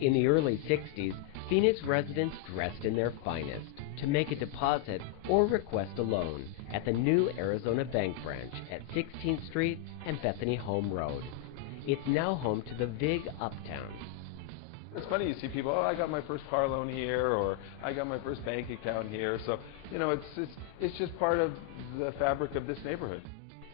In the early 60s, Phoenix residents dressed in their finest to make a deposit or request a loan at the new Arizona Bank branch at 16th Street and Bethany Home Road. It's now home to the Vig Uptown. It's funny, you see people, oh, I got my first car loan here, or I got my first bank account here. So, you know, it's just part of the fabric of this neighborhood.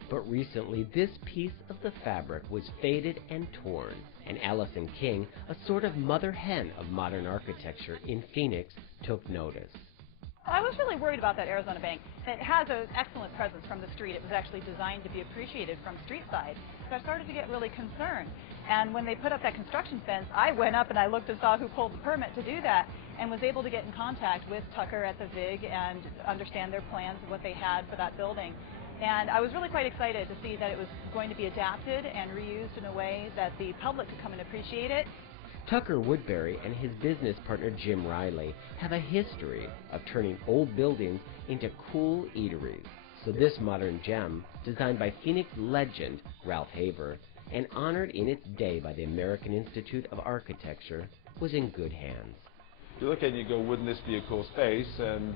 But recently, this piece of the fabric was faded and torn, and Allison King, a sort of mother hen of modern architecture in Phoenix, took notice. I was really worried about that Arizona Bank. It has an excellent presence from the street. It was actually designed to be appreciated from street side. So I started to get really concerned. And when they put up that construction fence, I went up and I looked and saw who pulled the permit to do that, and was able to get in contact with Tucker at the Vig and understand their plans of what they had for that building. And I was really quite excited to see that it was going to be adapted and reused in a way that the public could come and appreciate it. Tucker Woodbury and his business partner Jim Riley have a history of turning old buildings into cool eateries. So this modern gem, designed by Phoenix legend Ralph Haver and honored in its day by the American Institute of Architecture, was in good hands. You look at it and you go, wouldn't this be a cool space? And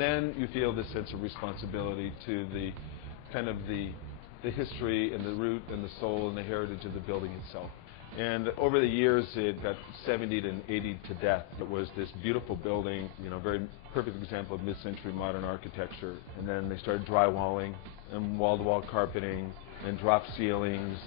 then you feel this sense of responsibility to the kind of the history and the root and the soul and the heritage of the building itself. And over the years, it got 70'd and 80'd to death. It was this beautiful building, you know, very perfect example of mid-century modern architecture. And then they started drywalling and wall-to-wall carpeting and drop ceilings.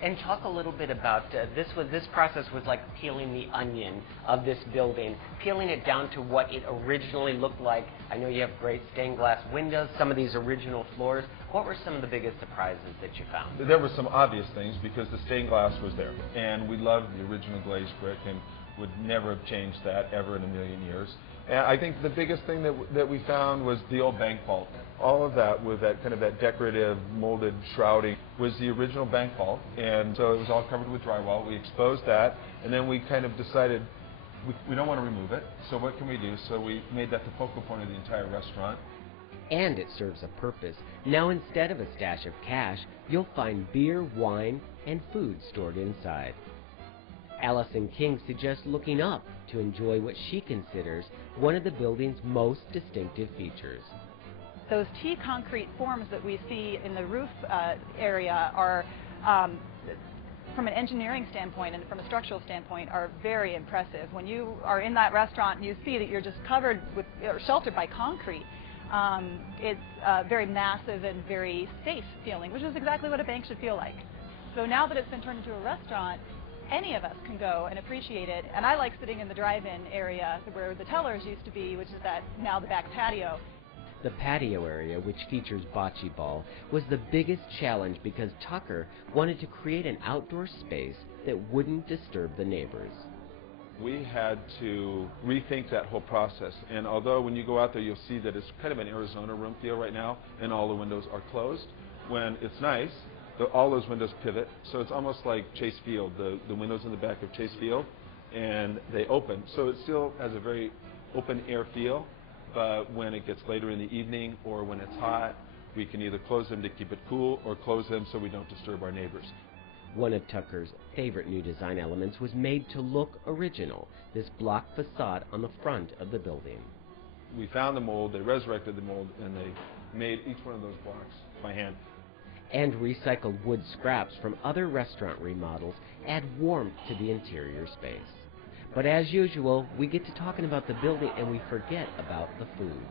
And talk a little bit about this process was like peeling the onion of this building, peeling it down to what it originally looked like. I know you have great stained glass windows, some of these original floors. What were some of the biggest surprises that you found? There were some obvious things because the stained glass was there, and we loved the original glazed brick and would never have changed that ever in a million years. And I think the biggest thing that we found was the old bank vault. All of that with that kind of that decorative molded shrouding was the original bank vault, and so it was all covered with drywall. We exposed that, and then we kind of decided we don't want to remove it, so what can we do? So we made that the focal point of the entire restaurant. And it serves a purpose. Now instead of a stash of cash, you'll find beer, wine, and food stored inside. Allison King suggests looking up to enjoy what she considers one of the building's most distinctive features. Those T concrete forms that we see in the roof area are, from an engineering standpoint and from a structural standpoint, are very impressive. When you are in that restaurant and you see that you're just covered with, or sheltered by concrete, it's very massive and very safe feeling, which is exactly what a bank should feel like. So now that it's been turned into a restaurant, any of us can go and appreciate it. And I like sitting in the drive-in area where the tellers used to be, which is now the back patio. The patio area, which features bocce ball, was the biggest challenge because Tucker wanted to create an outdoor space that wouldn't disturb the neighbors. We had to rethink that whole process, and although when you go out there you'll see that it's kind of an Arizona room feel right now, and all the windows are closed, when it's nice, all those windows pivot, so it's almost like Chase Field, the windows in the back of Chase Field, and they open, so it still has a very open air feel. But when it gets later in the evening or when it's hot, we can either close them to keep it cool or close them so we don't disturb our neighbors. One of Tucker's favorite new design elements was made to look original, this block facade on the front of the building. We found the mold, they resurrected the mold, and they made each one of those blocks by hand. And recycled wood scraps from other restaurant remodels add warmth to the interior space. But as usual, we get to talking about the building and we forget about the food.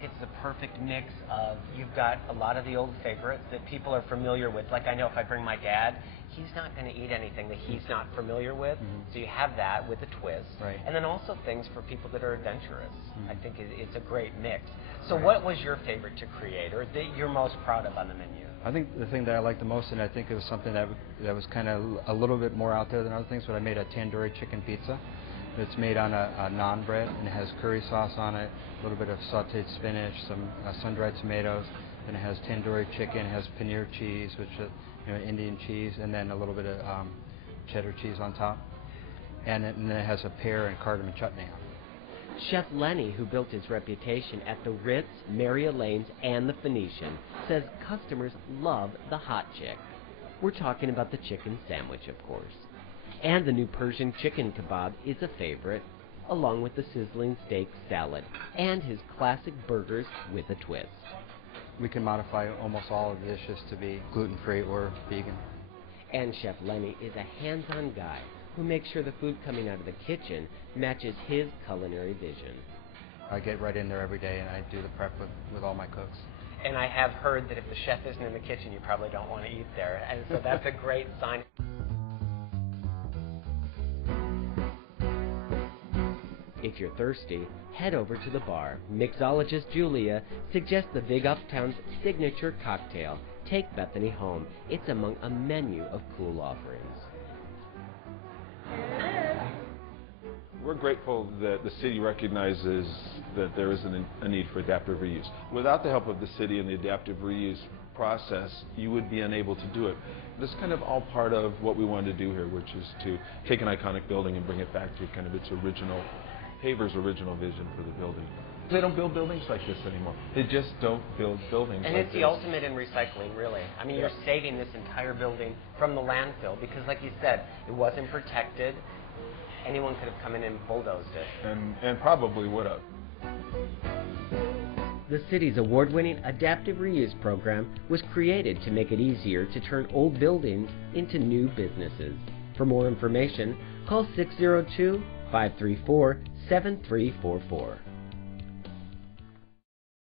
It's the perfect mix of, you've got a lot of the old favorites that people are familiar with. Like I know if I bring my dad, he's not going to eat anything that he's not familiar with. Mm-hmm. So you have that with a twist. Right. And then also things for people that are adventurous. Mm-hmm. I think it's a great mix. So what was your favorite to create or that you're most proud of on the menu? I think the thing that I liked the most, and I think it was something that was kind of a little bit more out there than other things, but I made a tandoori chicken pizza. It's made on a naan bread, and it has curry sauce on it, a little bit of sautéed spinach, some sun-dried tomatoes, and it has tandoori chicken, it has paneer cheese, which is Indian cheese, and then a little bit of cheddar cheese on top. And then it has a pear and cardamom chutney on it. Chef Lenny, who built his reputation at the Ritz, Mary Elaine's, and the Phoenician, says customers love the hot chick. We're talking about the chicken sandwich, of course. And the new Persian chicken kebab is a favorite, along with the sizzling steak salad and his classic burgers with a twist. We can modify almost all of the dishes to be gluten-free or vegan. And Chef Lenny is a hands-on guy who makes sure the food coming out of the kitchen matches his culinary vision. I get right in there every day and I do the prep with all my cooks. And I have heard that if the chef isn't in the kitchen, you probably don't want to eat there, and so that's a great sign. If you're thirsty, head over to the bar. Mixologist Julia suggests the Vig Uptown's signature cocktail, Take Bethany Home. It's among a menu of cool offerings. We're grateful that the city recognizes that there is a need for adaptive reuse. Without the help of the city and the adaptive reuse process, you would be unable to do it. This is kind of all part of what we wanted to do here, which is to take an iconic building and bring it back to kind of its original, Haver's original vision for the building. They don't build buildings like this anymore. They just don't build buildings like this. And it's the ultimate in recycling, really. I mean, you're saving this entire building from the landfill because, like you said, it wasn't protected. Anyone could have come in and bulldozed it. And probably would have. The city's award-winning adaptive reuse program was created to make it easier to turn old buildings into new businesses. For more information, call 602-534-7344.